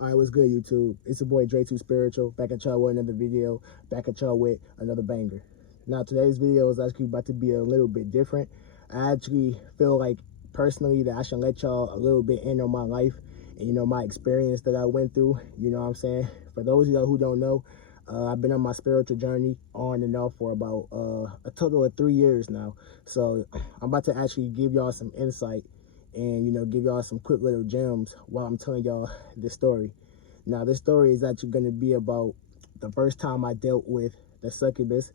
Alright, what's good, YouTube? It's your boy Dre2 Spiritual, back at y'all with another video, back at y'all with another banger. Now, today's video is actually about to be a little bit different. I actually feel like, personally, that I should let y'all a little bit in on my life and, my experience that I went through, you know what I'm saying? For those of y'all who don't know, I've been on my spiritual journey on and off for about a total of 3 years now. So, I'm about to actually give y'all some insight and give y'all some quick little gems while I'm telling y'all this story. Now, this story is actually going to be about the first time I dealt with the succubus,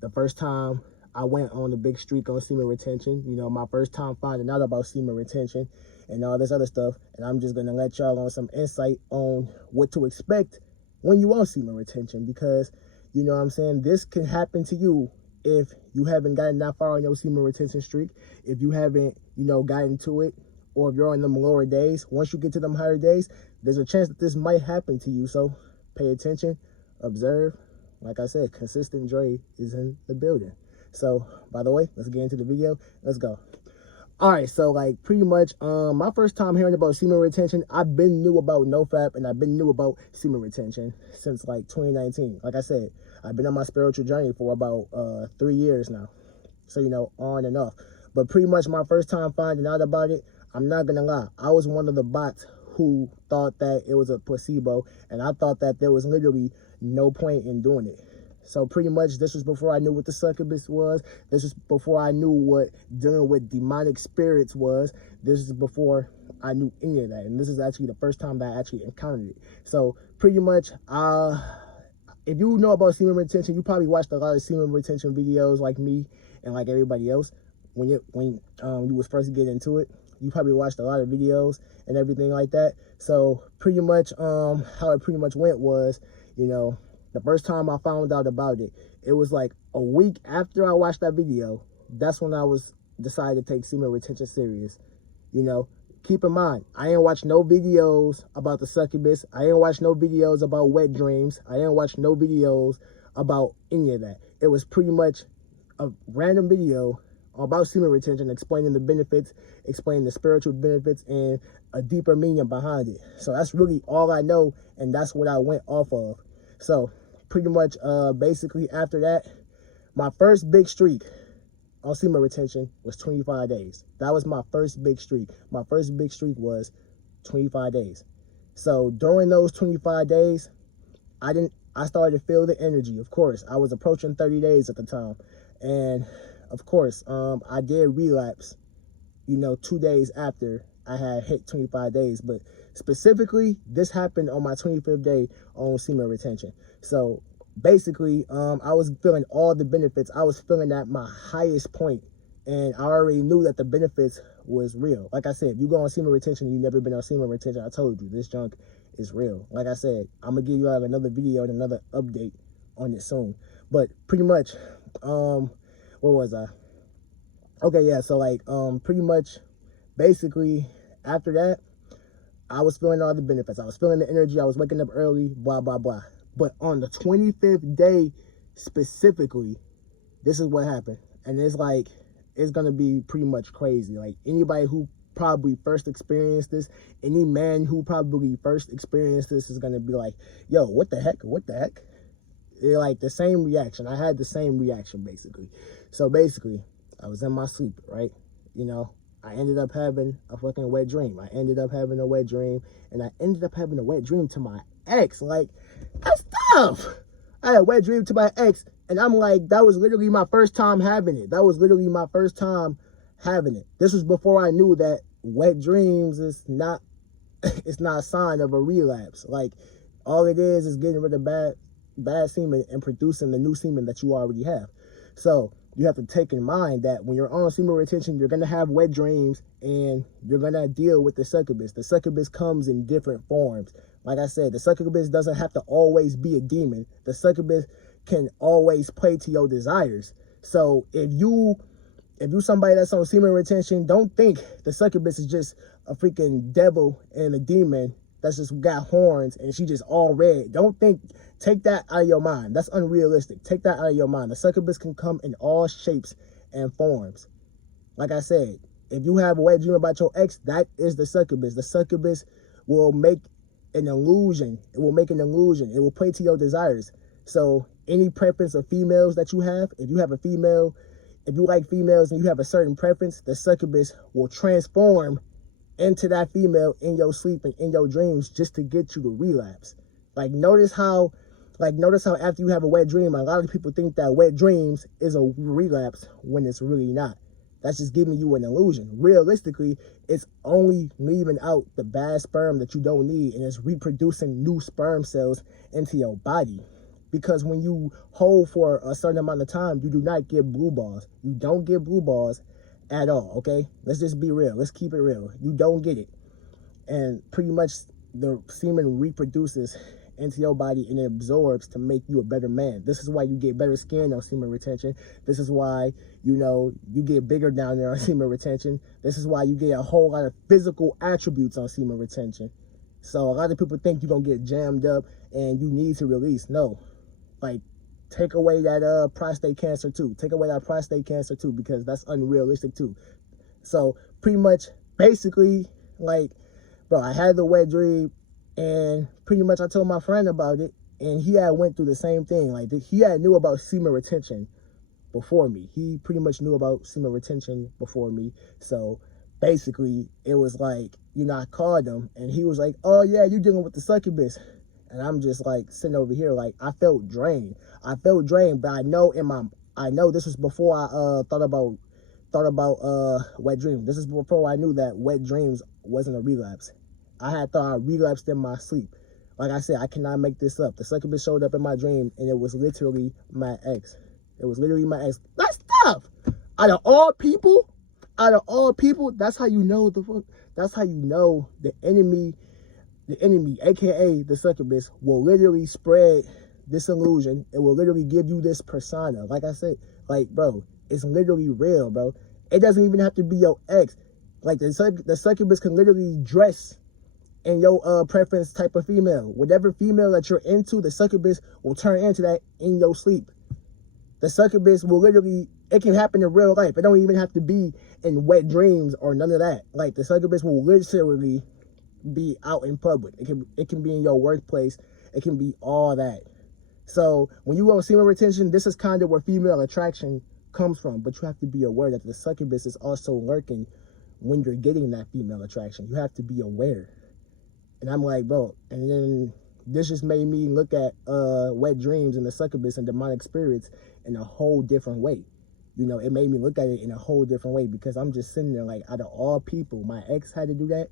the first time I went on a big streak on semen retention, my first time finding out about semen retention and all this other stuff. And I'm just going to let y'all on some insight on what to expect when you on semen retention, because, this can happen to you if you haven't gotten that far on your semen retention streak, if you haven't, gotten to it, or if you're on them lower days. Once you get to them higher days, there's a chance that this might happen to you. So pay attention, observe. Like I said, consistent Dre is in the building. So, by the way, let's get into the video. Let's go. All right, so pretty much my first time hearing about semen retention, I've been new about NoFap and I've been new about semen retention since 2019. Like I said, I've been on my spiritual journey for about 3 years now. So, on and off. But pretty much my first time finding out about it, I'm not gonna lie, I was one of the bots who thought that it was a placebo, and I thought that there was literally no point in doing it. So pretty much this was before I knew what the succubus was. This was before I knew what dealing with demonic spirits was. This is before I knew any of that. And this is actually the first time that I actually encountered it. So pretty much, if you know about semen retention, you probably watched a lot of semen retention videos like me and like everybody else. When you was first getting into it, you probably watched a lot of videos and everything like that. So pretty much how it pretty much went was, the first time I found out about it, it was like a week after I watched that video. That's when I decided to take semen retention serious. Keep in mind, I ain't watched no videos about the succubus. I ain't watched no videos about wet dreams. I ain't watched no videos about any of that. It was pretty much a random video about semen retention, explaining the benefits, explaining the spiritual benefits, and a deeper meaning behind it. So that's really all I know, and that's what I went off of. So pretty much, basically after that, my first big streak on semen retention was 25 days. That was my first big streak. My first big streak was 25 days. So during those 25 days, I started to feel the energy. Of course, I was approaching 30 days at the time. And of course, I did relapse, 2 days after I had hit 25 days. But specifically, this happened on my 25th day on semen retention. So basically, I was feeling all the benefits. I was feeling at my highest point, and I already knew that the benefits was real. Like I said, if you go on semen retention and you've never been on semen retention, I told you, this junk is real. Like I said, I'm going to give you all another video and another update on it soon. But pretty much, where was I? Okay, yeah, so pretty much, basically, after that, I was feeling all the benefits. I was feeling the energy. I was waking up early, blah, blah, blah. But on the 25th day, specifically, this is what happened. And it's going to be pretty much crazy. Like, anybody who probably first experienced this, any man who probably first experienced this is going to be like, yo, what the heck? What the heck? They're like the same reaction. I had the same reaction, basically. So basically, I was in my sleep, right? I ended up having a fucking wet dream. I ended up having a wet dream, and I ended up having a wet dream to my ex. Like, that's tough. I had a wet dream to my ex, and I'm like, that was literally my first time having it. That was literally my first time having it. This was before I knew that wet dreams is not, it's not a sign of a relapse. Like, all it is getting rid of bad semen and producing the new semen that you already have. So you have to take in mind that when you're on semen retention, you're going to have wet dreams and you're going to deal with the succubus. The succubus comes in different forms. Like I said, the succubus doesn't have to always be a demon. The succubus can always play to your desires. So if you somebody that's on semen retention, don't think the succubus is just a freaking devil and a demon that's just got horns and she just all red. Take that out of your mind. That's unrealistic. Take that out of your mind. The succubus can come in all shapes and forms. Like I said, if you have a wet dream about your ex, that is the succubus. The succubus will make an illusion. It will make an illusion. It will play to your desires. So any preference of females that you have, if you have a female, if you like females and you have a certain preference, the succubus will transform into that female in your sleep and in your dreams just to get you to relapse. Like notice how after you have a wet dream, a lot of people think that wet dreams is a relapse when it's really not. That's just giving you an illusion. Realistically, it's only leaving out the bad sperm that you don't need, and it's reproducing new sperm cells into your body. Because when you hold for a certain amount of time, you do not get blue balls. You don't get blue balls at all, okay? Let's just be real. Let's keep it real. You don't get it. And pretty much the semen reproduces into your body and it absorbs to make you a better man. This is why you get better skin on semen retention. This is why, you know, you get bigger down there on semen retention. This is why you get a whole lot of physical attributes on semen retention. So a lot of people think you're going to get jammed up and you need to release. No. Like, take away that prostate cancer too. Take away that prostate cancer too, because that's unrealistic too. So pretty much, basically, like, bro, I had the wet dream, and pretty much I told my friend about it, and he had went through the same thing. Like, he had knew about semen retention before me. He pretty much knew about semen retention before me. So basically, it was like, you know, I called him, and he was like, oh yeah, you're dealing with the succubus. And I'm just like sitting over here, like, I felt drained. I felt drained, but I know this was before I thought about wet dreams. This is before I knew that wet dreams wasn't a relapse. I had thought I relapsed in my sleep. Like I said, I cannot make this up. The succubus showed up in my dream, and it was literally my ex. It was literally my ex. That's tough. Out of all people, that's how you know the enemy, aka the succubus, will literally spread this illusion. It will literally give you this persona. Like I said, like, bro, it's literally real, bro. It doesn't even have to be your ex. Like, the succubus can literally dress in your preference type of female. Whatever female that you're into, the succubus will turn into that in your sleep. The succubus will literally, it can happen in real life. It don't even have to be in wet dreams or none of that. Like, the succubus will literally be out in public. It can be in your workplace. It can be all that. So when you go on semen retention, this is kind of where female attraction comes from. But you have to be aware that the succubus is also lurking when you're getting that female attraction. You have to be aware. And I'm like, bro, and then this just made me look at wet dreams and the succubus and demonic spirits in a whole different way. You know, it made me look at it in a whole different way, because I'm just sitting there like, out of all people, my ex had to do that.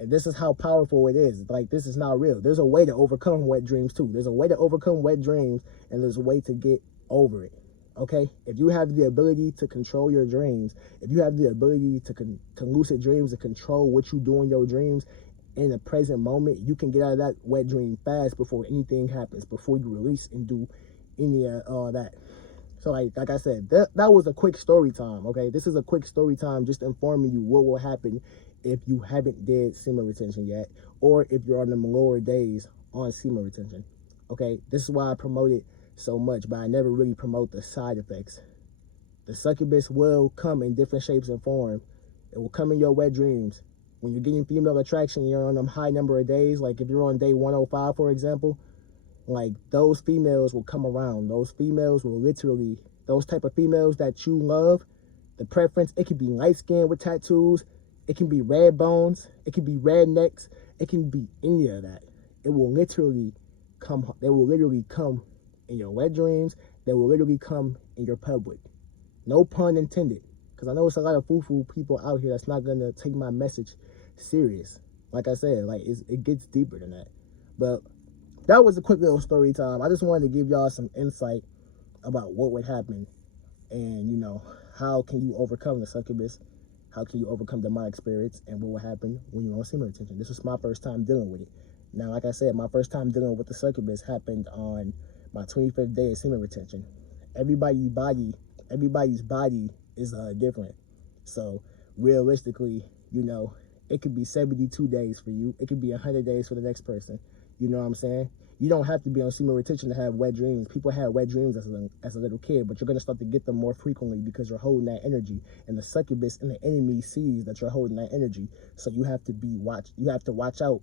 And this is how powerful it is. Like, this is not real. There's a way to overcome wet dreams too. There's a way to overcome wet dreams, and there's a way to get over it. Okay? If you have the ability to control your dreams, if you have the ability to lucid dreams, to control what you do in your dreams in the present moment, you can get out of that wet dream fast before anything happens, before you release and do any of all that. So like I said, that was a quick story time, okay? This is a quick story time, just informing you what will happen if you haven't did semen retention yet, or if you're on the lower days on semen retention, okay? This is why I promote it so much, but I never really promote the side effects. The succubus will come in different shapes and form. It will come in your wet dreams. When you're getting female attraction, you're on them high number of days. Like, if you're on day 105, for example, like, those females will come around. Those females will literally, those type of females that you love, the preference, it could be light skin with tattoos, it can be red bones, it can be red necks, it can be any of that. It will literally come, they will literally come in your wet dreams, they will literally come in your public. No pun intended, because I know it's a lot of foo-foo people out here that's not going to take my message serious. Like I said, like, it gets deeper than that. But that was a quick little story time. I just wanted to give y'all some insight about what would happen, and, you know, how can you overcome the succubus, how can you overcome demonic spirits, and what will happen when you're on semen retention. This was my first time dealing with it. Now, like I said, my first time dealing with the succubus happened on my 25th day of semen retention. Everybody's body is different. So realistically, you know, it could be 72 days for you. It could be 100 days for the next person. You know what I'm saying? You don't have to be on semen retention to have wet dreams. People have wet dreams as a little kid, but you're going to start to get them more frequently because you're holding that energy. And the succubus and the enemy sees that you're holding that energy. So you have to watch out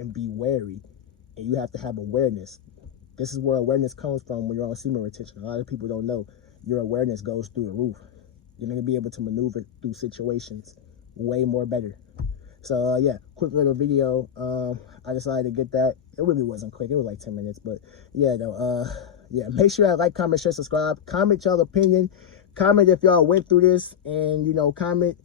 and be wary. And you have to have awareness. This is where awareness comes from when you're on semen retention. A lot of people don't know your awareness goes through the roof. You're going to be able to maneuver through situations way more better. So yeah, quick little video. I decided to get that. It really wasn't quick. It was like 10 minutes, but yeah, though. Yeah, make sure y'all like, comment, share, subscribe. Comment y'all opinion. Comment if y'all went through this, and comment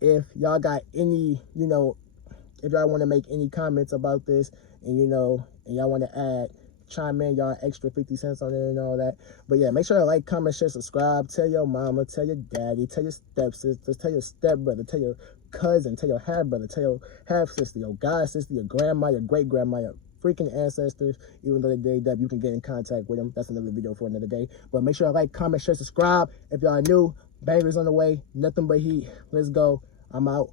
if y'all got any, if y'all want to make any comments about this, and and y'all want to add, chime in y'all extra 50 cents on it and all that. But yeah, make sure you like, comment, share, subscribe. Tell your mama, tell your daddy, tell your stepsisters, tell your stepbrother, tell your cousin, tell your half brother, tell your half sister, your god sister, your grandma, your great grandma, your freaking ancestors. Even though they're dead, you can get in contact with them. That's another video for another day. But make sure you like, comment, share, subscribe. If y'all are new, bangers on the way, nothing but heat. Let's go. I'm out.